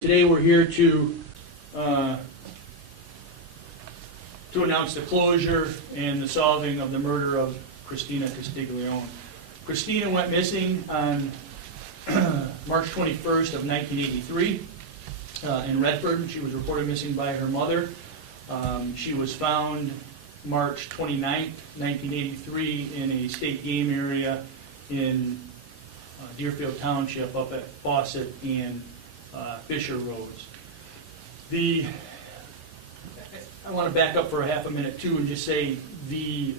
Today we're here to announce the closure and the solving of the murder of Christina Castiglione. Christina went missing on March 21st of 1983 in Redford. She was reported missing by her mother. She was found March 29th, 1983 in a state game area in Deerfield Township up at Fawcett and Fisher Roads. I want to back up for a half a minute too and just say the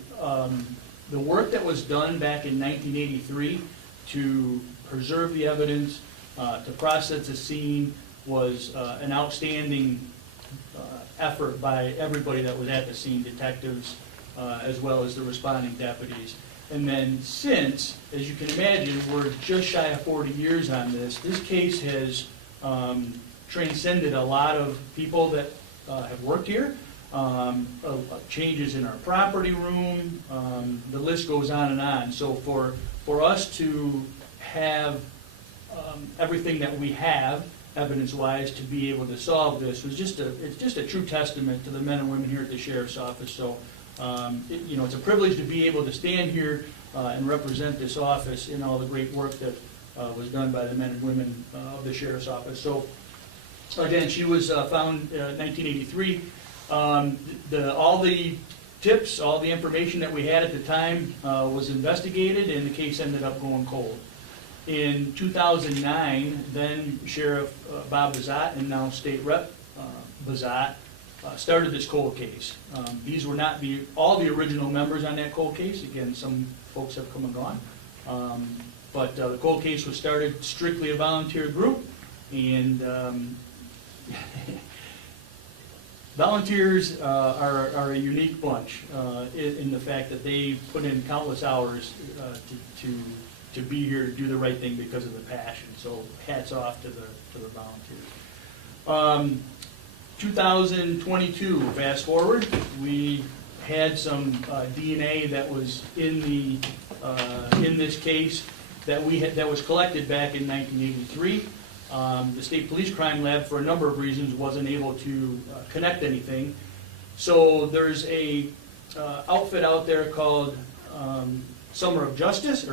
work that was done back in 1983 to preserve the evidence, to process the scene was an outstanding effort by everybody that was at the scene, detectives as well as the responding deputies. And then since, as you can imagine, we're just shy of 40 years on this. This case has transcended a lot of people that have worked here, changes in our property room, the list goes on and on. So for us to have everything that we have, evidence-wise, to be able to solve this was it's just a true testament to the men and women here at the Sheriff's Office. So it's a privilege to be able to stand here and represent this office in all the great work that was done by the men and women of the Sheriff's Office. So again, she was found in 1983. All the tips, all the information that we had at the time was investigated, and the case ended up going cold. In 2009, then Sheriff Bob Bazat and now State Rep Bazat started this cold case. These were not all the original members on that cold case. Again, some folks have come and gone. But the cold case was started strictly a volunteer group, and volunteers are a unique bunch in the fact that they put in countless hours to be here to do the right thing because of the passion. So hats off to the volunteers. 2022, fast forward, we had some DNA that was in this case that was collected back in 1983. The State Police Crime Lab, for a number of reasons, wasn't able to connect anything. So there's a outfit out there called Season of Justice.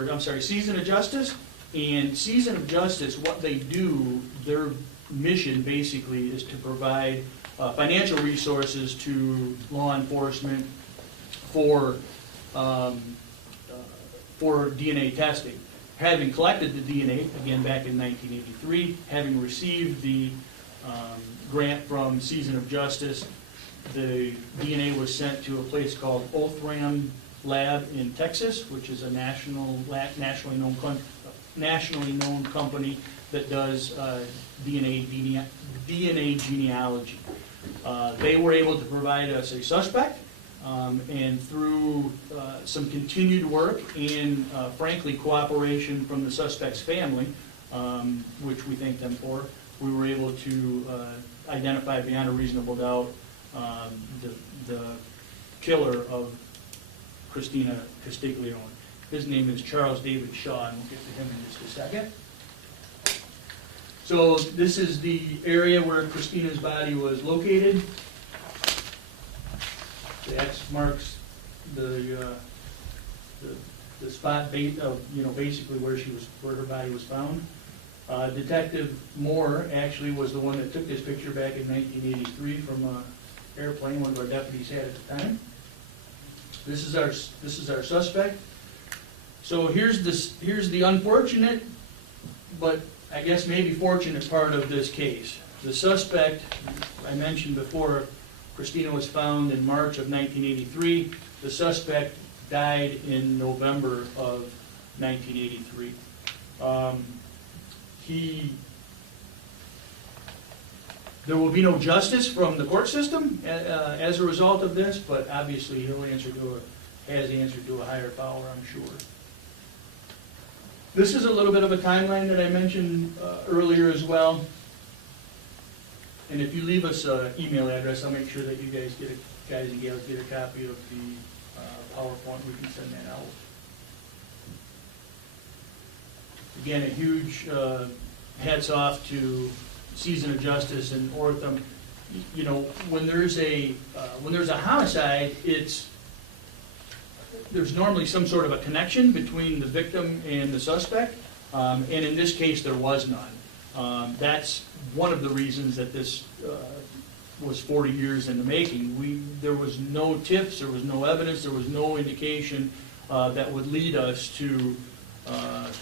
And Season of Justice, what they do, their mission basically is to provide financial resources to law enforcement for DNA testing. Having collected the DNA, again back in 1983, having received the grant from Season of Justice, the DNA was sent to a place called Othram Lab in Texas, which is a nationally known company that does DNA genealogy. They were able to provide us a suspect. And through some continued work and frankly cooperation from the suspect's family, which we thank them for, we were able to identify beyond a reasonable doubt the killer of Christina Castiglione. His name is Charles David Shaw, and we'll get to him in just a second. So this is the area where Christina's body was located. The X marks the spot of basically where her body was found. Detective Moore actually was the one that took this picture back in 1983 from an airplane one of our deputies had at the time. This is our suspect. So here's the unfortunate, but I guess maybe fortunate part of this case. The suspect, I mentioned before, Christina was found in March of 1983. The suspect died in November of 1983. There will be no justice from the court system as a result of this, but obviously has answered to a higher power, I'm sure. This is a little bit of a timeline that I mentioned earlier as well. And if you leave us an email address, I'll make sure that you guys and gals get a copy of the PowerPoint. We can send that out. Again, a huge hats off to season of justice in Ortham, you know, when there's a homicide, there's normally some sort of a connection between the victim and the suspect, and in this case, there was none. That's one of the reasons that this was 40 years in the making. There was no tips, there was no evidence, there was no indication that would lead us to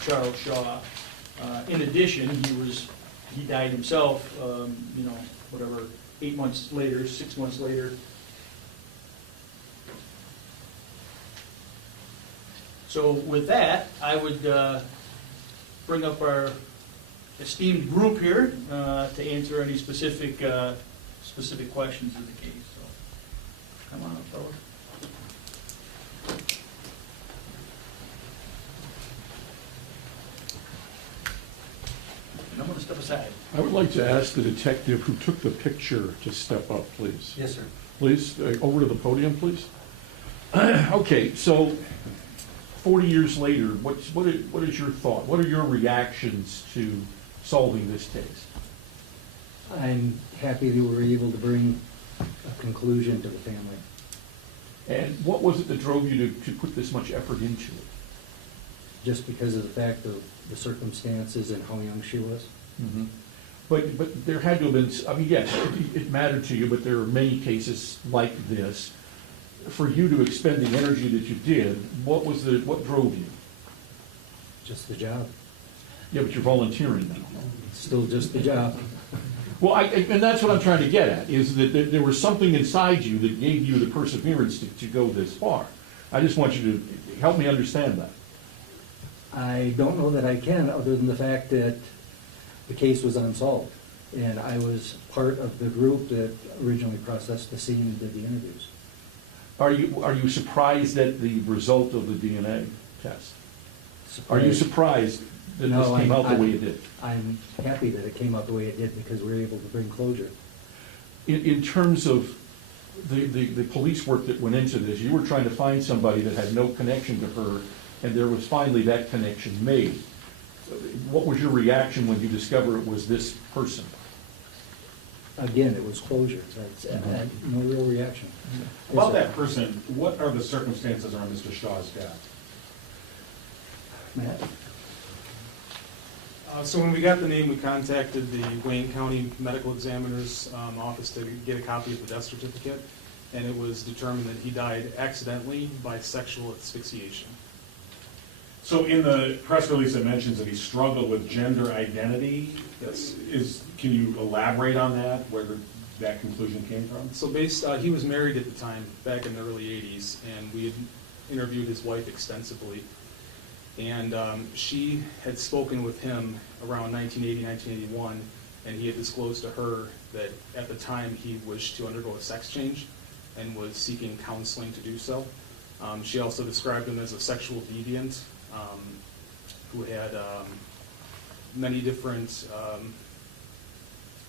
Charles Shaw. In addition, he died himself, you know, whatever, 8 months later, 6 months later. So with that, I would bring up our esteemed group here to answer any specific questions of the case. So, come on up, fellas. And I'm going to step aside. I would like to ask the detective who took the picture to step up, please. Yes, sir. Please, over to the podium, please. Okay, so 40 years later, what is your thought? What are your reactions to solving this case? I'm happy that we were able to bring a conclusion to the family. And what was it that drove you to put this much effort into it? Just because of the fact of the circumstances and how young she was. Mm-hmm. But there had to have been, I mean, yes, it mattered to you, but there are many cases like this. For you to expend the energy that you did, what drove you? Just the job. Yeah, but you're volunteering now. Still just the job. Well, and that's what I'm trying to get at, is that there was something inside you that gave you the perseverance to go this far. I just want you to help me understand that. I don't know that I can, other than the fact that the case was unsolved. And I was part of the group that originally processed the scene and did the interviews. Are you surprised at the result of the DNA test? Are you surprised that this came out the way it did? I'm happy that it came out the way it did because we were able to bring closure. In terms of the police work that went into this, you were trying to find somebody that had no connection to her, and there was finally that connection made. What was your reaction when you discovered it was this person? Again, it was closure. No real reaction. About that person, what are the circumstances around Mr. Shaw's death? Matt? So when we got the name, we contacted the Wayne County Medical Examiner's office to get a copy of the death certificate, and it was determined that he died accidentally by sexual asphyxiation. So in the press release, it mentions that he struggled with gender identity. Yes. Can you elaborate on that, where that conclusion came from? So he was married at the time, back in the early 80s, and we had interviewed his wife extensively. And she had spoken with him around 1980, 1981, and he had disclosed to her that at the time he wished to undergo a sex change and was seeking counseling to do so. She also described him as a sexual deviant who had many different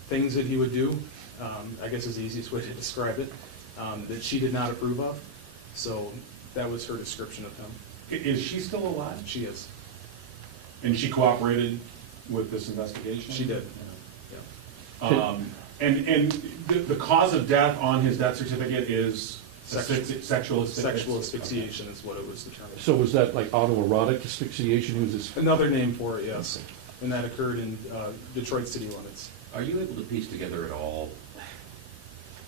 things that he would do, I guess is the easiest way to describe it, that she did not approve of. So that was her description of him. Is she still alive? She is. And she cooperated with this investigation? She did. Yeah. And the cause of death on his death certificate is sexual Asphyxiation is what it was determined. So was that like autoerotic asphyxiation? Another name for it, yes. And that occurred in Detroit city limits. Are you able to piece together at all?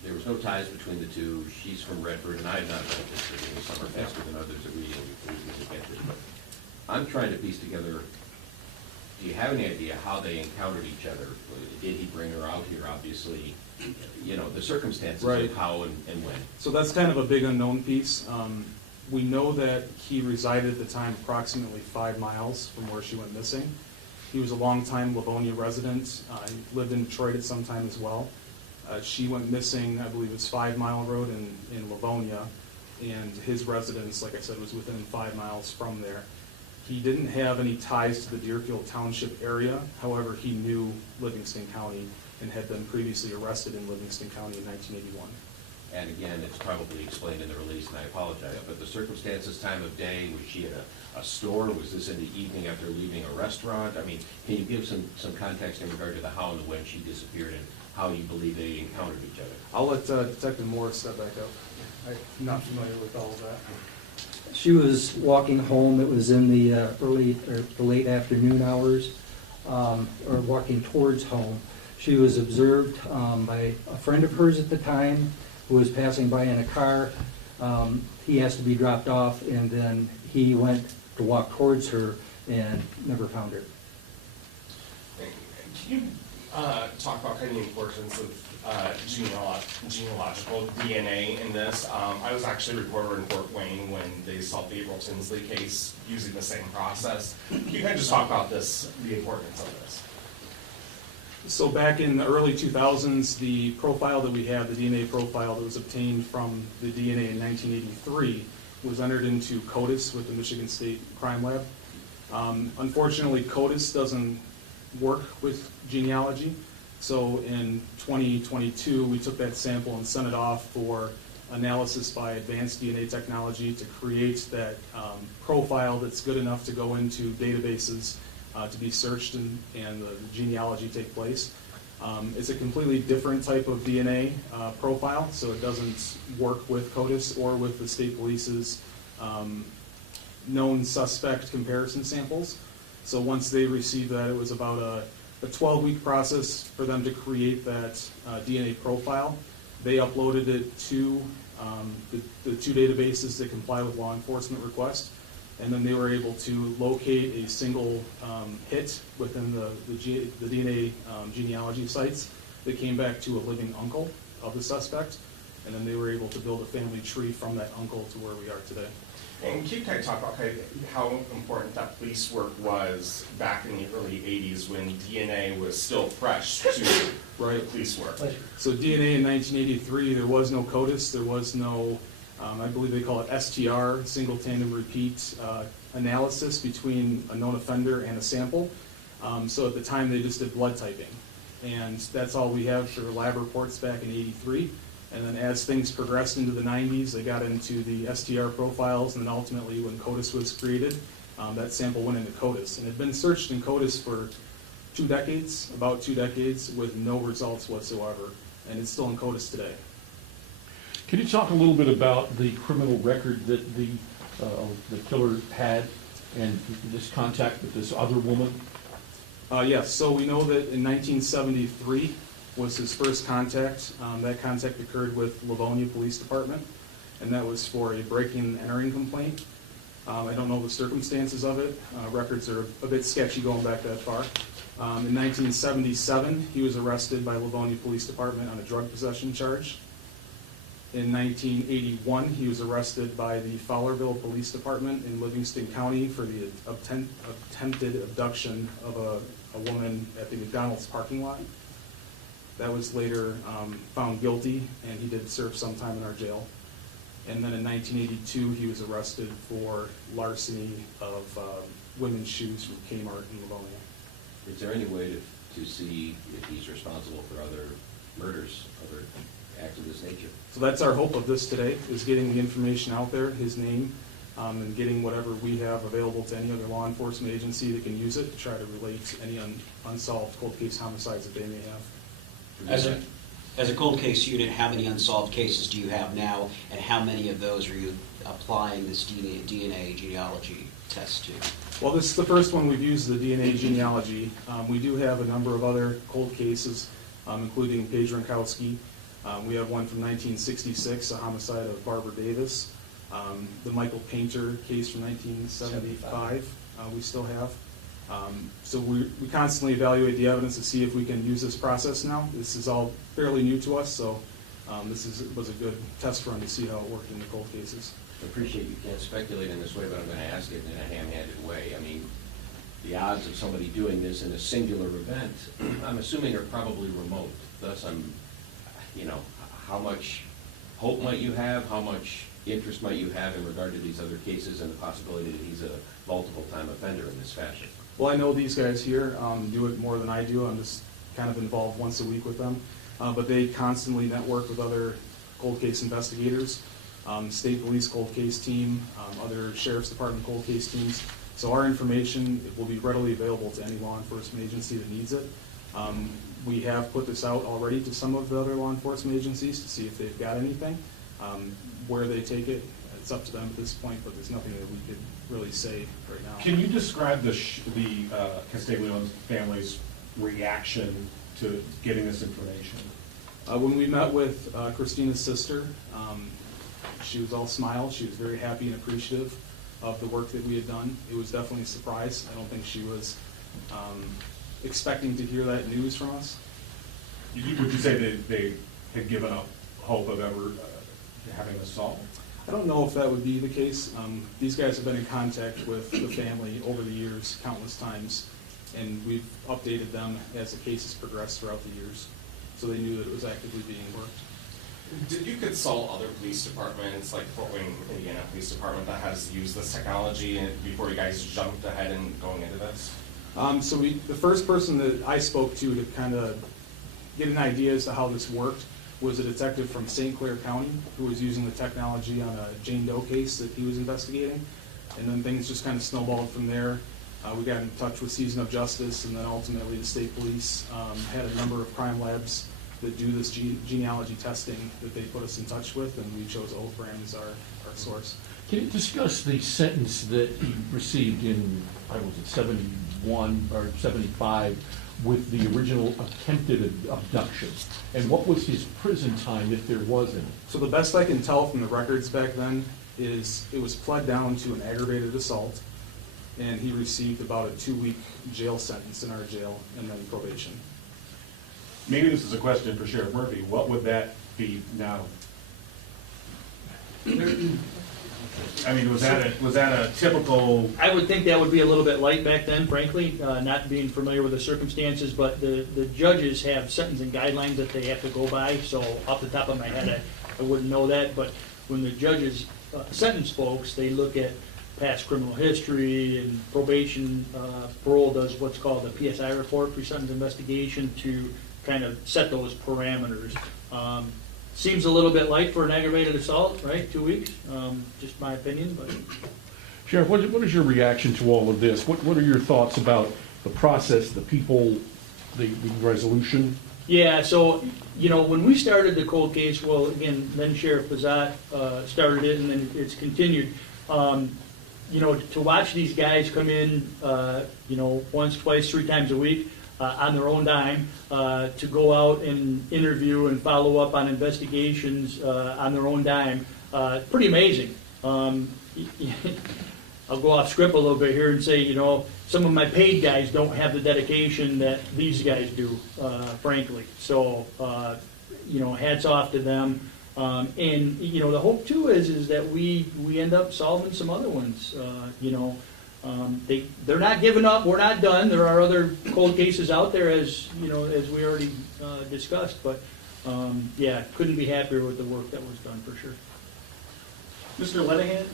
There was no ties between the two. She's from Redford, and I've not been to the summer faster than others that we get this. But I'm trying to piece together, do you have any idea how they encountered each other? Did he bring her out here, obviously? You know, the circumstances Right. of how and when. So that's kind of a big unknown piece. We know that he resided at the time approximately 5 miles from where she went missing. He was a longtime Livonia resident. He lived in Detroit at some time as well. She went missing, I believe it's 5 Mile Road in Livonia, and his residence, like I said, was within 5 miles from there. He didn't have any ties to the Deerfield Township area. However, he knew Livingston County and had been previously arrested in Livingston County in 1981. and again, it's probably explained in the release, and I apologize, but the circumstances, time of day, was she at a store? Was this in the evening after leaving a restaurant? I mean, can you give some context in regard to the how and the when she disappeared and how you believe they encountered each other? I'll let Detective Morris step back up. I'm not familiar with all of that. She was walking home. It was in the early or the late afternoon hours, or walking towards home. She was observed by a friend of hers at the time who was passing by in a car. He asked to be dropped off, and then he went to walk towards her and never found her. Can you talk about kind of the importance of genealogical DNA in this? I was actually a reporter in Fort Wayne when they solved the April Tinsley case using the same process. Can you kind of just talk about this, the importance of this? So back in the early 2000s, the profile that we had, the DNA profile that was obtained from the DNA in 1983, was entered into CODIS with the Michigan State Crime Lab. Unfortunately, CODIS doesn't work with genealogy. So in 2022, we took that sample and sent it off for analysis by advanced DNA technology to create that profile that's good enough to go into databases to be searched and the genealogy take place. It's a completely different type of DNA profile, so it doesn't work with CODIS or with the state police's known suspect comparison samples. So once they received that, it was about a 12-week process for them to create that DNA profile. They uploaded it to the two databases that comply with law enforcement requests, and then they were able to locate a single hit within the DNA genealogy sites that came back to a living uncle of the suspect, and then they were able to build a family tree from that uncle to where we are today. And can you kind of talk about kind of how important that police work was back in the early 80s when DNA was still fresh to Right. police work? So DNA in 1983, there was no CODIS, there was no, I believe they call it STR, single tandem repeat analysis between a known offender and a sample. So at the time, they just did blood typing. And that's all we have for lab reports back in '83. And then as things progressed into the 90s, they got into the STR profiles, and then ultimately when CODIS was created, that sample went into CODIS. And it had been searched in CODIS for about 2 decades, with no results whatsoever. And it's still in CODIS today. Can you talk a little bit about the criminal record that the killer had and this contact with this other woman? Yes, so we know that in 1973 was his first contact. That contact occurred with Livonia Police Department, and that was for a breaking and entering complaint. I don't know the circumstances of it. Records are a bit sketchy going back that far. In 1977, he was arrested by Livonia Police Department on a drug possession charge. In 1981, he was arrested by the Fowlerville Police Department in Livingston County for the attempted abduction of a woman at the McDonald's parking lot. That was later found guilty, and he did serve some time in our jail. And then in 1982, he was arrested for larceny of women's shoes from Kmart in Livonia. Is there any way to see if he's responsible for other murders, other acts of this nature? So that's our hope of this today, is getting the information out there, his name, and getting whatever we have available to any other law enforcement agency that can use it to try to relate any unsolved cold case homicides that they may have. As a cold case unit, how many unsolved cases do you have now, and how many of those are you applying this DNA genealogy test to? Well, this is the first one we've used, the DNA genealogy. We do have a number of other cold cases, including Paige Ronkowski. We have one from 1966, a homicide of Barbara Davis. The Michael Painter case from 1975, we still have. So we constantly evaluate the evidence to see if we can use this process now. This is all fairly new to us, so this was a good test run to see how it worked in the cold cases. I appreciate you can't speculate in this way, but I'm going to ask it in a ham-handed way. I mean, the odds of somebody doing this in a singular event, I'm assuming, are probably remote. Thus, how much hope might you have? How much interest might you have in regard to these other cases and the possibility that he's a multiple-time offender in this fashion? Well, I know these guys here do it more than I do. I'm just kind of involved once a week with them. But they constantly network with other cold case investigators, state police cold case team, other sheriff's department cold case teams. So our information will be readily available to any law enforcement agency that needs it. We have put this out already to some of the other law enforcement agencies to see if they've got anything. Where they take it, it's up to them at this point, but there's nothing that we could really say right now. Can you describe the Castiglione family's reaction to getting this information? When we met with Christina's sister, she was all smiles. She was very happy and appreciative of the work that we had done. It was definitely a surprise. I don't think she was expecting to hear that news from us. Would you say that they had given up hope of ever having this solved? I don't know if that would be the case. These guys have been in contact with the family over the years countless times, and we've updated them as the case has progressed throughout the years, so they knew that it was actively being worked. Did you consult other police departments, like Fort Wayne, Indiana Police Department, that has used this technology before you guys jumped ahead and going into this? So the first person that I spoke to kind of get an idea as to how this worked was a detective from St. Clair County who was using the technology on a Jane Doe case that he was investigating. And then things just kind of snowballed from there. We got in touch with Season of Justice, and then ultimately the state police had a number of crime labs that do this genealogy testing that they put us in touch with, and we chose Oakbrand as our source. Can you discuss the sentence that he received in, I was it 71 or 75, with the original attempted abduction? And what was his prison time, if there was any? So the best I can tell from the records back then is it was pled down to an aggravated assault, and he received about a 2-week jail sentence in our jail and then probation. Maybe this is a question for Sheriff Murphy. What would that be now? I mean, was that a typical? I would think that would be a little bit light back then, frankly, not being familiar with the circumstances, but the judges have sentencing guidelines that they have to go by, so off the top of my head, I wouldn't know that, but when the judges sentence folks, they look at past criminal history and probation. Parole does what's called a PSI report, pre-sentence investigation, to kind of set those parameters. Seems a little bit light for an aggravated assault, right? 2 weeks, just my opinion, but. Sheriff, what is your reaction to all of this? What are your thoughts about the process, the people, the resolution? Yeah, so, when we started the cold case, well, again, then Sheriff Bazat started it, and then it's continued. To watch these guys come in, once, twice, 3 times a week on their own dime, to go out and interview and follow up on investigations on their own dime, pretty amazing. I'll go off script a little bit here and say, some of my paid guys don't have the dedication that these guys do, frankly. So, hats off to them. And the hope too is that we end up solving some other ones. They're not giving up. We're not done. There are other cold cases out there, as as we already discussed. But couldn't be happier with the work that was done for sure. Mr. Lenahan,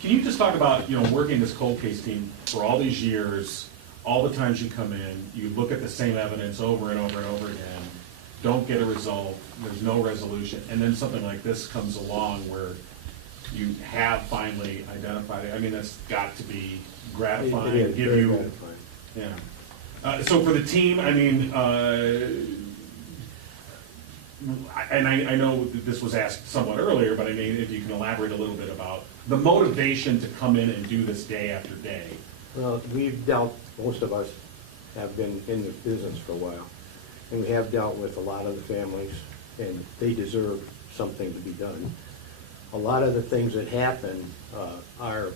can you just talk about, working this cold case team for all these years, all the times you come in, you look at the same evidence over and over and over again, don't get a result, there's no resolution, and then something like this comes along where you have finally identified it. I mean, that's got to be gratifying. It is give very you, gratifying. Yeah. So for the team, I mean, and I know that this was asked somewhat earlier, but I mean, if you can elaborate a little bit about the motivation to come in and do this day after day. Well, most of us have been in the business for a while, and we have dealt with a lot of the families, and they deserve something to be done. A lot of the things that happen are,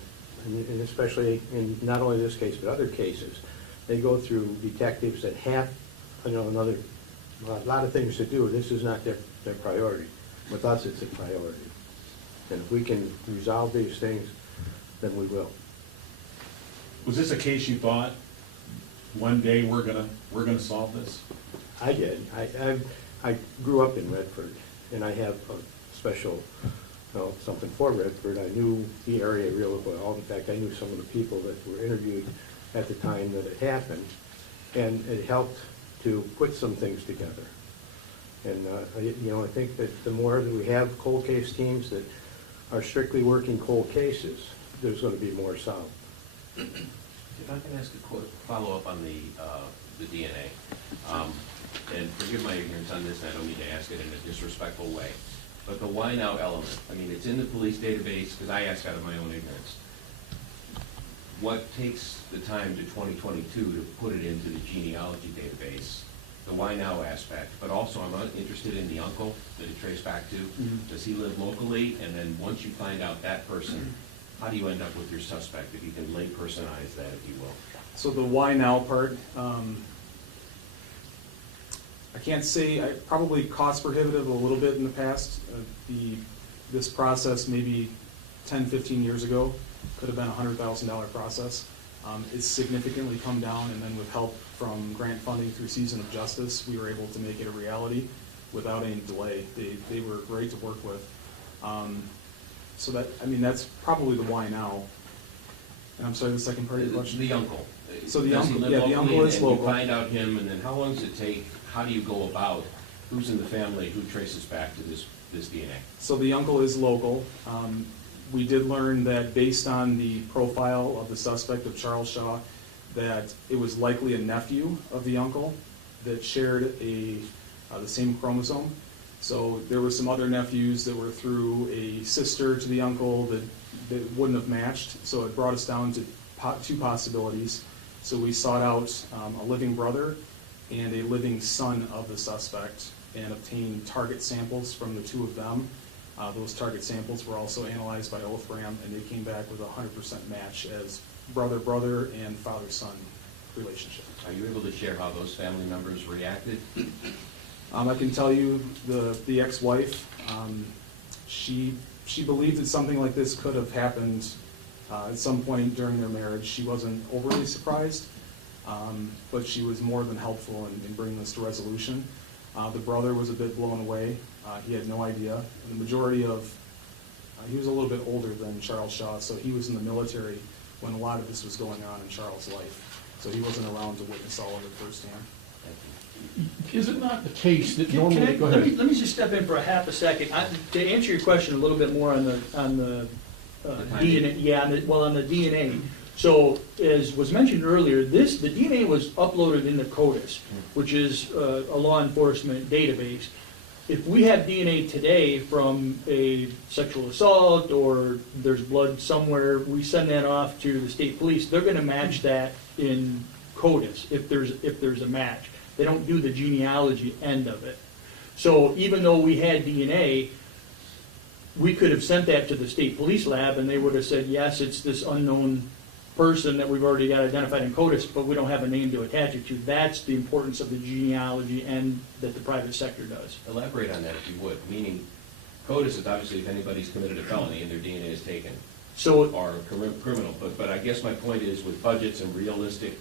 and especially in not only this case, but other cases, they go through detectives that have, a lot of things to do. This is not their priority. With us, it's a priority. And if we can resolve these things, then we will. Was this a case you thought, one day we're gonna solve this? I did. I grew up in Redford, and I have a special, something for Redford. I knew the area really well. In fact, I knew some of the people that were interviewed at the time that it happened, and it helped to put some things together. And, I think that the more that we have cold case teams that are strictly working cold cases, there's gonna be more solved. If I can ask a quick follow-up on the DNA. And forgive my ignorance on this, I don't mean to ask it in a disrespectful way. But the why now element, I mean, it's in the police database, because I ask out of my own ignorance. What takes the time to 2022 to put it into the genealogy database? The why now aspect, but also I'm interested in the uncle that it traced back to. Does he live locally? And then once you find out that person, how do you end up with your suspect, if you can lay personize that, if you will? So the why now part, I can't say, probably cost prohibitive a little bit in the past. This process maybe 10, 15 years ago could have been a $100,000 process. It's significantly come down, and then with help from grant funding through Season of Justice, we were able to make it a reality without any delay. They were great to work with. So that's probably the why now. And I'm sorry, the second part of your question? The uncle. So the Does he uncle- live yeah, the locally? uncle is And local. you find out him, and then how long does it take? How do you go about, who's in the family, who traces back to this DNA? So the uncle is local. We did learn that based on the profile of the suspect of Charles Shaw, that it was likely a nephew of the uncle that shared the same chromosome. So there were some other nephews that were through a sister to the uncle that wouldn't have matched. So it brought us down to two possibilities. So we sought out a living brother and a living son of the suspect and obtained target samples from the two of them. Those target samples were also analyzed by Oathram, and they came back with a 100% match as brother-brother and father-son relationship. Are you able to share how those family members reacted? I can tell you the ex-wife, she believed that something like this could have happened at some point during their marriage. She wasn't overly surprised, but she was more than helpful in bringing this to resolution. The brother was a bit blown away. He had no idea. The majority of, he was a little bit older than Charles Shaw, so he was in the military when a lot of this was going on in Charles' life. So he wasn't around to witness all of it firsthand. Is it not the case that Can normally, I- go let ahead. me- Let me just step in for a half a second. To answer your question a little bit more on the The DNA, yeah, on the DNA. So, as was mentioned earlier, the DNA was uploaded into CODIS, which is a law enforcement database. If we have DNA today from a sexual assault or there's blood somewhere, we send that off to the state police. They're gonna match that in CODIS if there's a match. They don't do the genealogy end of it. So even though we had DNA, we could have sent that to the state police lab and they would have said, yes, it's this unknown person that we've already got identified in CODIS, but we don't have a name to attach it to. That's the importance of the genealogy and that the private sector does. Elaborate on that if you would, meaning CODIS is obviously if anybody's committed a felony and their DNA is taken, So, or criminal, but I guess my point is with budgets and realistic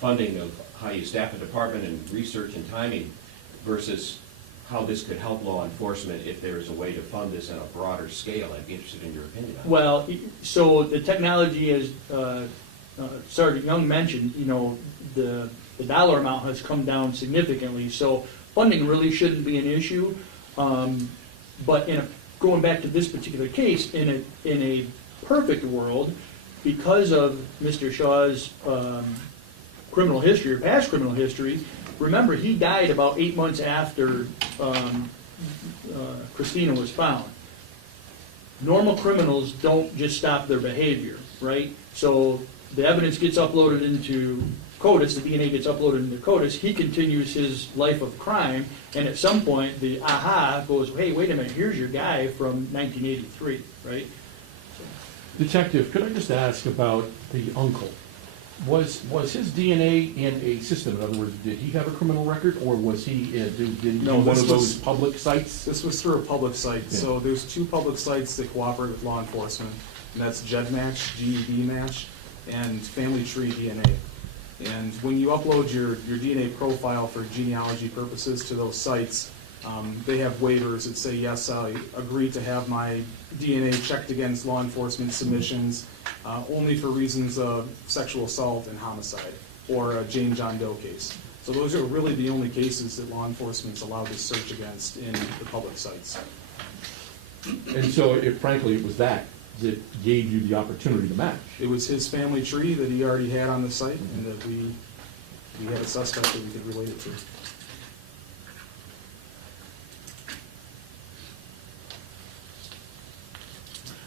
funding of how you staff a department and research and timing versus how this could help law enforcement if there is a way to fund this on a broader scale. I'd be interested in your opinion on that. well, so the technology, as Sergeant Young mentioned, the dollar amount has come down significantly, so funding really shouldn't be an issue. But going back to this particular case, in a perfect world, because of Mr. Shaw's criminal history, or past criminal history, remember, he died about 8 months after Christina was found. Normal criminals don't just stop their behavior, right? So the evidence gets uploaded into CODIS, the DNA gets uploaded into CODIS, he continues his life of crime, and at some point, the aha goes, hey, wait a minute, here's your guy from 1983, right? Detective, could I just ask about the uncle? Was his DNA in a system? In other words, did he have a criminal record, or was he, did he do No, one this of those was- public sites? This was through a public site, Yeah. so there's two public sites that cooperate with law enforcement, and that's GEDmatch, GED Match, and Family Tree DNA. And when you upload your DNA profile for genealogy purposes to those sites, they have waivers that say, yes, I agree to have my DNA checked against law enforcement submissions, only for reasons of sexual assault and homicide, or a Jane John Doe case. So those are really the only cases that law enforcement's allowed to search against in the public sites. And so, frankly, it was that gave you the opportunity to match. It was his family tree that he already had on the site, and that we had a suspect that we could relate it to.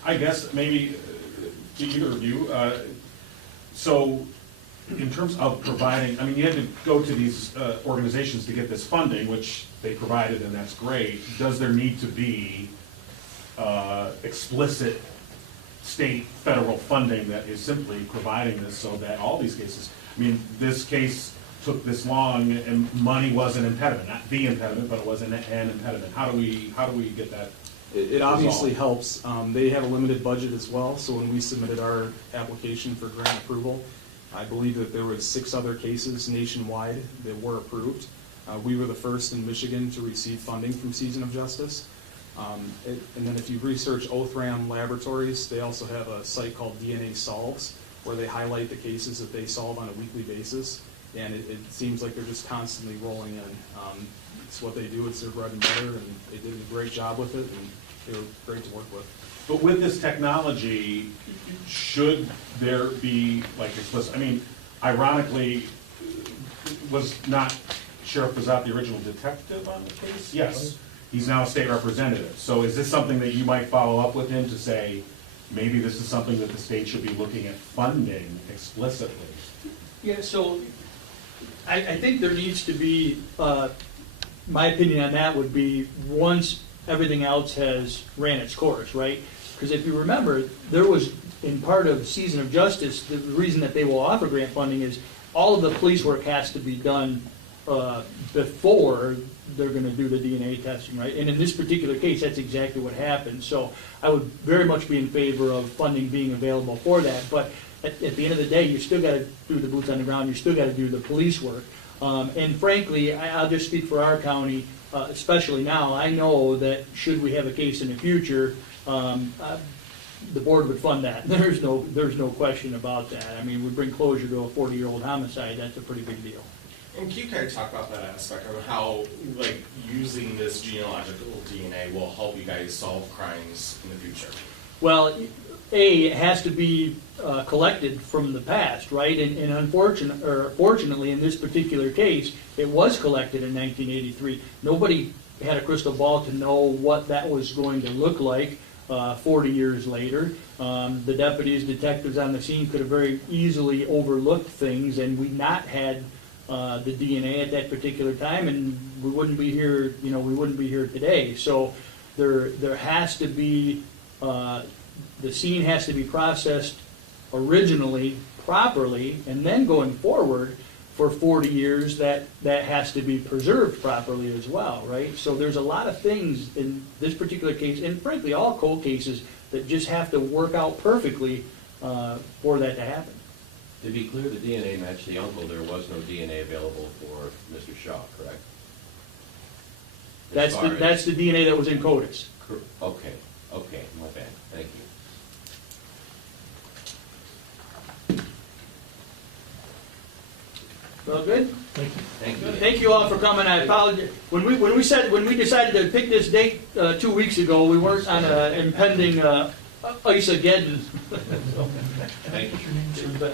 I guess maybe to either of you, so in terms of providing, I mean, you had to go to these organizations to get this funding, which they provided, and that's great. Does there need to be explicit state, federal funding that is simply providing this so that all these cases, I mean, this case took this long and money was an impediment, not the impediment, but it was an impediment. How do we get that? It obviously helps. They have a limited budget as well, so when we submitted our application for grant approval, I believe that there was 6 other cases nationwide that were approved. We were the first in Michigan to receive funding from Season of Justice. And then if you research Othram Laboratories, they also have a site called DNA Solves, where they highlight the cases that they solve on a weekly basis. And it seems like they're just constantly rolling in. It's what they do, it's their bread and butter, and they did a great job with it, and they were great to work with. But with this technology, should there be like explicit, I mean, ironically, was not Sheriff Bazat the original detective on the case? Yes, he's now a state representative. So is this something that you might follow up with him to say, maybe this is something that the state should be looking at funding explicitly? Yeah, so I think there needs to be, my opinion on that would be, once everything else has ran its course, right? Because if you remember, there was, in part of Season of Justice, the reason that they will offer grant funding is all of the police work has to be done before they're going to do the DNA testing, right? And in this particular case, that's exactly what happened. So I would very much be in favor of funding being available for that. But at the end of the day, you still got to do the boots on the ground. You still got to do the police work. And frankly, I'll just speak for our county, especially now. I know that should we have a case in the future, the board would fund that. There's no question about that. I mean, we bring closure to a 40-year-old homicide. That's a pretty big deal. And can you kind of talk about that aspect of how, like, using this genealogical DNA will help you guys solve crimes in the future? Well, it has to be collected from the past, right? And fortunately, in this particular case, it was collected in 1983. Nobody had a crystal ball to know what that was going to look like 40 years later. The deputies, detectives on the scene could have very easily overlooked things, and we not had the DNA at that particular time, and we wouldn't be here. We wouldn't be here today. So there has to be. The scene has to be processed originally, properly, and then going forward for 40 years, that has to be preserved properly as well, right? So there's a lot of things in this particular case, and frankly, all cold cases, that just have to work out perfectly for that to happen. To be clear, the DNA matched the uncle. There was no DNA available for Mr. Shaw, correct? That's the DNA that was in CODIS. Okay, my bad, thank you. Well, good. Thank you. Thank you all for coming. I apologize. When we decided to pick this date 2 weeks ago, we weren't on an impending ice-ageddon. Thank you. But